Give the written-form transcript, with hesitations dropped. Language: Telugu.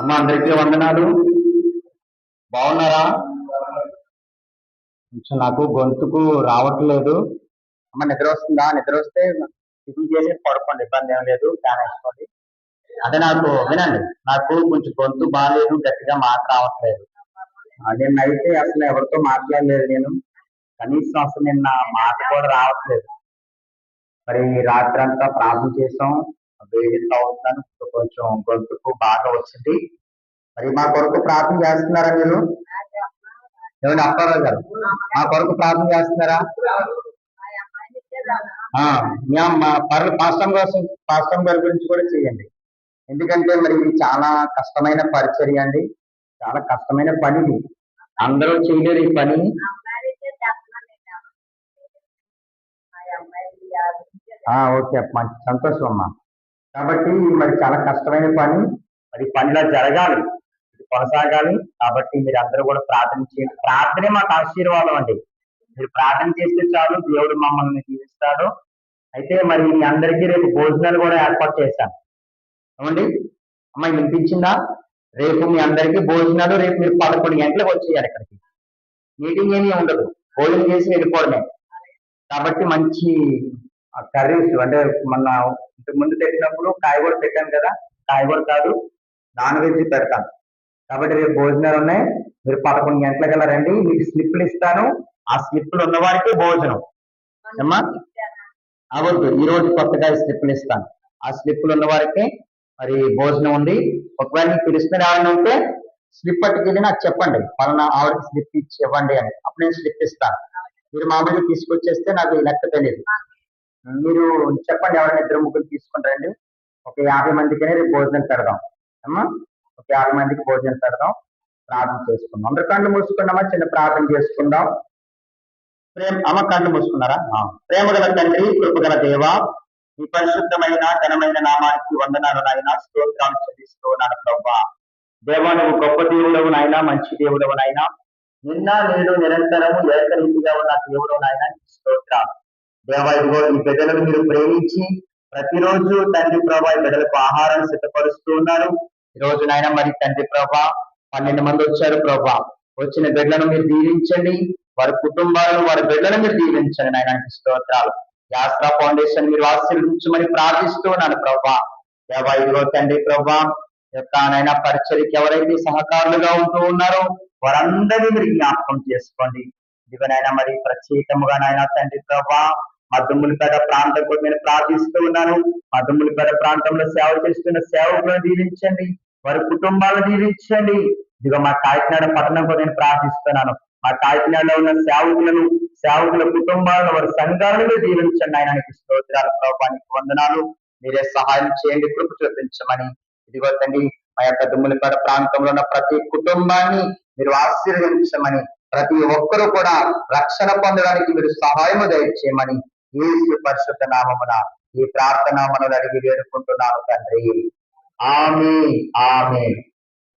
అమ్మ అందరికీ వందనాలు. బాగున్నారా? కొంచెం నాకు గొంతుకు రావట్లేదు. అమ్మ నిద్ర వస్తుందా? నిద్ర వస్తే టిఫిన్ చేసి పడుకోండి, ఇబ్బంది ఏం లేదు. ఫ్యాన్ వేసుకోండి. అదే నాకు వినండి, నాకు కొంచెం గొంతు బాగాలేదు, గట్టిగా మాట రావట్లేదు. నిన్న అయితే అసలు ఎవరితో మాట్లాడలేదు నేను. కనీసం అసలు నిన్న మాట కూడా రావట్లేదు. మరి రాత్రి అంతా ప్రార్థన చేసాం, వేడి అవుతున్నాను, కొంచెం గొంతుకు బాగా వచ్చింది. మరి మా కొరకు ప్రార్థన చేస్తున్నారా మీరు? ఏమండి అప్పారావు గారు, మా కొరకు ప్రార్థన చేస్తున్నారా? మా పాస్టమ్ గారి గురించి కూడా చేయండి. ఎందుకంటే మరి ఇది చాలా కష్టమైన పరిచర్య అండి, చాలా కష్టమైన పని ఇది. అందరూ చేయలేరు ఈ పని. ఓకే, మంచి సంతోషం అమ్మా. కాబట్టి మరి చాలా కష్టమైన పని, మరి పనిలా జరగాలి, ఇది కొనసాగాలి. కాబట్టి మీరు అందరూ కూడా ప్రార్థన చేయండి. ప్రార్థనే మాకు ఆశీర్వాదం అండి. మీరు ప్రార్థన చేస్తే చాలు, దేవుడు మమ్మల్ని దీవిస్తాడు. అయితే మరి మీ అందరికీ రేపు భోజనాలు కూడా ఏర్పాటు చేశాను. ఏమండి అమ్మాయి వినిపించిందా? రేపు మీ అందరికీ భోజనాలు, రేపు మీరు 11 గంటలకు వచ్చేయాలి ఇక్కడికి. మీటింగ్ ఏమీ ఉండదు, భోజనం చేసి వెళ్ళిపోవడమే. కాబట్టి మంచి కర్రీస్, అంటే మొన్న ఇంతకు ముందు పెట్టినప్పుడు కాయగూర పెట్టాను కదా, కాయగూర కాదు, నాన్ వెజ్ పెడతాను. కాబట్టి రేపు భోజనాలు ఉన్నాయి. మీరు 11 గంటలకల్లా రండి. మీకు స్లిప్లు ఇస్తాను, ఆ స్లిప్లు ఉన్న వారికి భోజనం. అమ్మా అవద్దు, ఈ రోజు కొత్తగా స్లిప్లు ఇస్తాను. ఆ స్లిప్లు ఉన్న వారికి మరి భోజనం ఉంది. ఒకవేళ మీకు తెలిసిన ఎవరైనా ఉంటే స్లిప్ పట్టుకెళ్ళి నాకు చెప్పండి, పలానా ఆవిడకి స్లిప్ ఇచ్చి ఇవ్వండి అని. అప్పుడు నేను స్లిప్ ఇస్తాను. మీరు మామూలుగా తీసుకొచ్చేస్తే నాకు లెక్క తెలియదు. మీరు చెప్పండి, ఎవరైనా 2-3 తీసుకుని రండి. ఒక 50 మందికనే రేపు భోజనం పెడదాం అమ్మా. ఒక 50 మందికి భోజనం పెడదాం. ప్రార్థన చేసుకుందాం. అందరు కళ్ళు మూసుకున్నామా? చిన్న ప్రార్థన చేసుకుందాం. అమ్మ కళ్ళు మూసుకున్నారా? ప్రేమ గల తండ్రి, కృపగల దేవ, మీ పరిశుద్ధమైన ఘనమైన నామానికి వందనాలు నాయన, స్తోత్రాలు చెల్లిస్తున్నాను ప్రభా. దేవా, నువ్వు గొప్ప దేవుడవు నాయన, మంచి దేవుడవు నాయన, నిన్న నేడు నిరంతరము ఏకరీతిగా ఉన్న దేవుడు నాయన, స్తోత్రాలు. దేవా, ఇదిగో ఈ బిడ్డలను మీరు ప్రేమించి ప్రతిరోజు తండ్రి ప్రభా ఈ బిడ్డలకు ఆహారాన్ని సిద్ధపరుస్తూ ఉన్నారు. ఈ రోజు నాయన మరి తండ్రి ప్రభా 12 మంది వచ్చారు ప్రభా. వచ్చిన బిడ్డలను మీరు దీవించండి, వారి కుటుంబాలను, వారి బిడ్డలను మీరు దీవించండి నాయన, స్తోత్రాలు. యాస్త్రా ఫౌండేషన్ మీరు ఆశీర్వదించమని ప్రార్థిస్తూ ఉన్నాను ప్రభా. దేవా, ఇదిగో తండ్రి ప్రభా యొక్క నాయన పరిచర్యకి ఎవరైతే సహకారులుగా ఉంటూ ఉన్నారో వారందరినీ మీరు జ్ఞాపకం చేసుకోండి. ఇదిగోనైనా మరి ప్రత్యేకముగా నాయన తండ్రి ప్రభా మద్దుములపేట ప్రాంతం కూడా నేను ప్రార్థిస్తూ ఉన్నాను. మద్దుములపేట ప్రాంతంలో సేవ చేస్తున్న సేవకులను దీవించండి, వారి కుటుంబాలను దీవించండి. ఇదిగో మా కాకినాడ పట్టణం కూడా నేను ప్రార్థిస్తున్నాను. మా కాకినాడలో ఉన్న సేవకుల కుటుంబాలను, వారి సంఘాలను దీవించండి. ఆయనకి స్తోత్రాలు ప్రభా, నీకు వందనాలు. మీరే సహాయం చేయండి, కృప చూపించమని. ఇదిగో తండ్రి మా యొక్క దుమ్ములపేట ప్రాంతంలో ఉన్న ప్రతి కుటుంబాన్ని మీరు ఆశీర్వదించమని, ప్రతి ఒక్కరూ కూడా రక్షణ పొందడానికి మీరు సహాయము దయచేయమని యేసు పరిశుద్ధ నామమున ఈ ప్రార్థన మనలు అడిగి వేడుకుంటున్నాను తండ్రి. ఆమేన్, ఆమేన్.